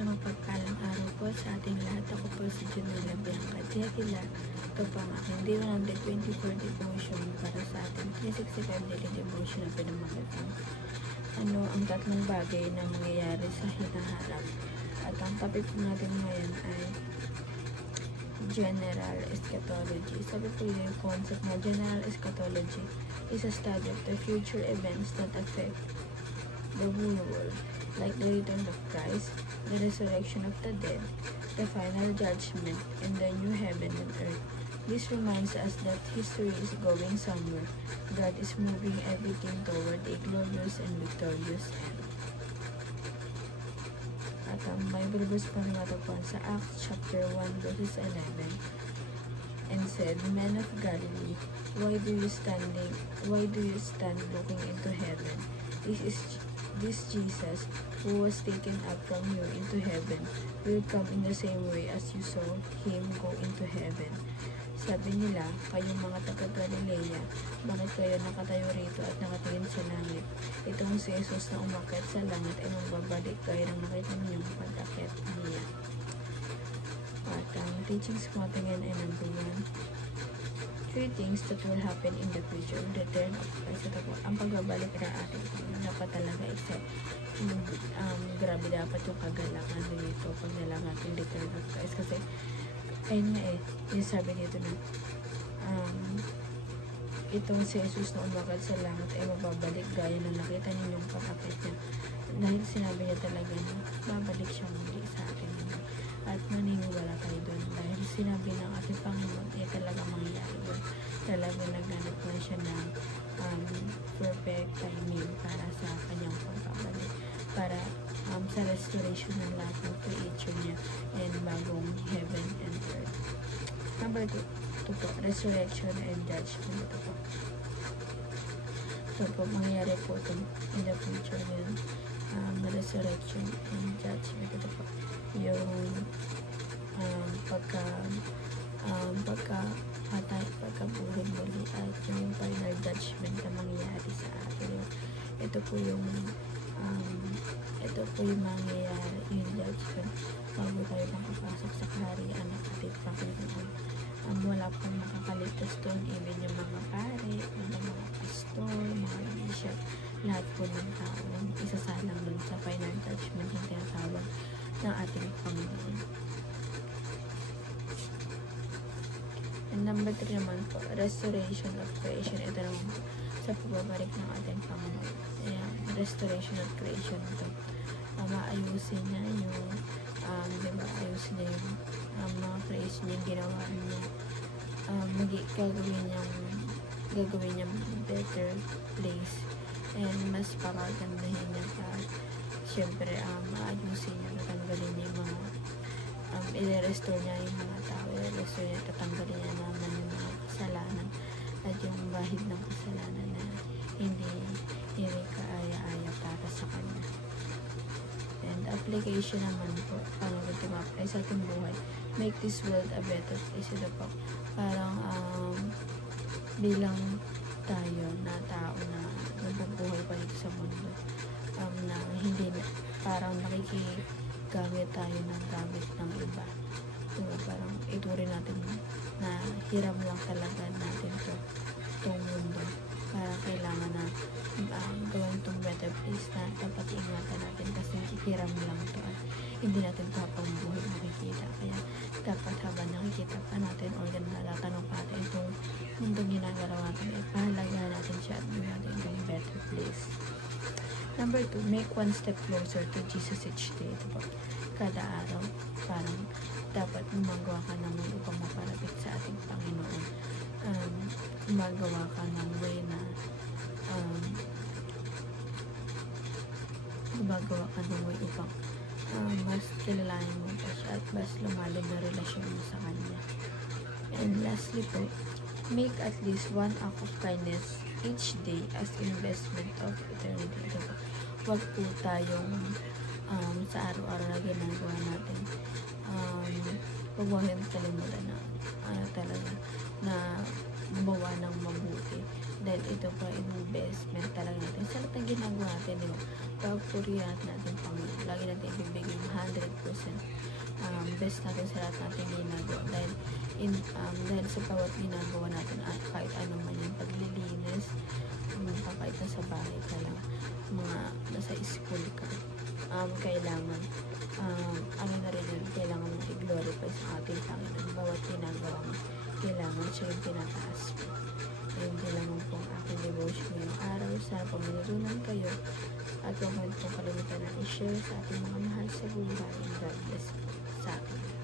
Isang mapagpalang araw po sa ating lahat. Ako po si Janela Bianca Diagila. Ito po ang aking Day 124 devotion para sa ating 365 daily devotion na pinamagatang. Ano ang tatlong bagay na mangyayari sa hinaharap? At ang topic po natin ngayon ay General Eschatology. Sabi po yung concept na General Eschatology is a study of the future events that affect the whole world, like the return of Christ, the resurrection of the dead, the final judgment, and the new heaven and earth. This reminds us that history is going somewhere. God is moving everything toward a glorious and victorious end. At ang Bible verse po na matagpuan sa Acts chapter 1 verses 11, and said, Men of Galilee, why do you stand looking into heaven? This Jesus, who was taken up from you into heaven, will come in the same way as you saw him go into heaven. Sabi nila, kayong mga taga-Galilea, bakit kayo nakatayo rito at nakatingin sa langit? Itong si Jesus na umakyat sa langit ay magbabalik gaya ng nakita niyong pag-akyat niya. At ang teachings ko ngayon ay number 1. 3 things that will happen in the future. Return of Christ. Ito po, ang pagbabalik na ating dapat talaga grabe dapat yung kagalakan dito pag nalang ating return of Christ. Kasi, ayun nga yung sabi dito na itong si Jesus na umakyat sa langit ay mababalik gaya ng nakita ninyong pag-akyat niya. Dahil sinabi niya talaga na babalik siya muli sa atin. At naniniwala tayo doon dahil sinabi ng ating Panginoon ay talaga mangyayari doon. Talaga naghanap na siya ng perfect timing para sa kanyang pagbabalik, para sa restoration ng lahat ng creature niya and bagong heaven and earth. Number 2, ito po, resurrection and judgment. Ito po, mangyayari po ito in the future yun. Resurrection and judgment. Ito po, yung pagkabuhay muli at yung final judgment na mangyayari sa atin. Ito po yung mangyayari, yung judgment bago tayo makapasok sa kaharian ng ating Panginoon. Wala pong makakaligtas doon, even yung mga pare, yung mga pastor, mga bishop, lahat po ng tao isasalang doon sa final judgment yung tinatawag ng ating Panginoon. And number 3 naman po, restoration of creation. Ito naman po, sa pagbabalik ng ating Panginoon. Ayan, restoration of creation ito. Maayusin niya yung ayusin niya yung mga creation niya, ginawa niya, gagawin niya better place, and mas papagandahin niya pa. Siyempre, maayusin niya, tatanggalin niya yung mga i-restore niya yung mga tao, i-restore niya, tatanggalin niya naman yung mga kasalanan at yung bahid ng kasalanan na hindi kaaya-aya para sa kanya. And application naman po, paano ito ma-apply sa ating buhay, make this world a better place. Ito po, parang bilang tayo na tao na nabubuhay pa dito sa mundo, na hindi na, parang nakikigamit tayo ng gamit ng iba. Diba? Parang iturin natin na hiram lang talaga natin itong mundo. Para kailangan na gawin itong better place na dapat ingatan natin kasi hiram lang ito at hindi natin kapang buhay nakikita. Kaya dapat habang nakikita pa natin or natatanong pa natin itong mundo ginagalaw natin, ipahalaga natin siya at gawin natin itong better place. Number 2, make one step closer to Jesus each day. Ito po, kada araw, parang dapat gumagawa ka naman upang maparapit sa ating Panginoon. Gumagawa ka ng way na upang mas kilalanin mo pa siya at mas lumalim na relasyon mo sa Kanya. And lastly po, make at least one act of kindness each day as investment of eternity. Huwag po tayong sa araw-araw na ginagawa natin, huwag mo rin kalimutan na talaga na gumawa ng mabuti dahil ito pa investment talaga natin sa lahat ng ginagawa natin, di ba? Pagpurihan natin Panginoon. lagi natin ibibigay yung 100% best natin sa lahat natin ginagawa. Dahil sa bawat ginagawa natin, kahit ano man yung paglilinis, kahit nasa bahay ka lang, mga nasa school ka, kailangan ano na rin yun, kailangan mong i-glorify sa ating Panginoon. Bawat ginagawa mo, kailangan siya yung tinataas mo. Ayun din lang pong aking devotion ngayong araw. Sana po manilunan kayo at huwag mo pong kalimutan na i-share sa ating mga mahal sa buhay. God bless po sa atin.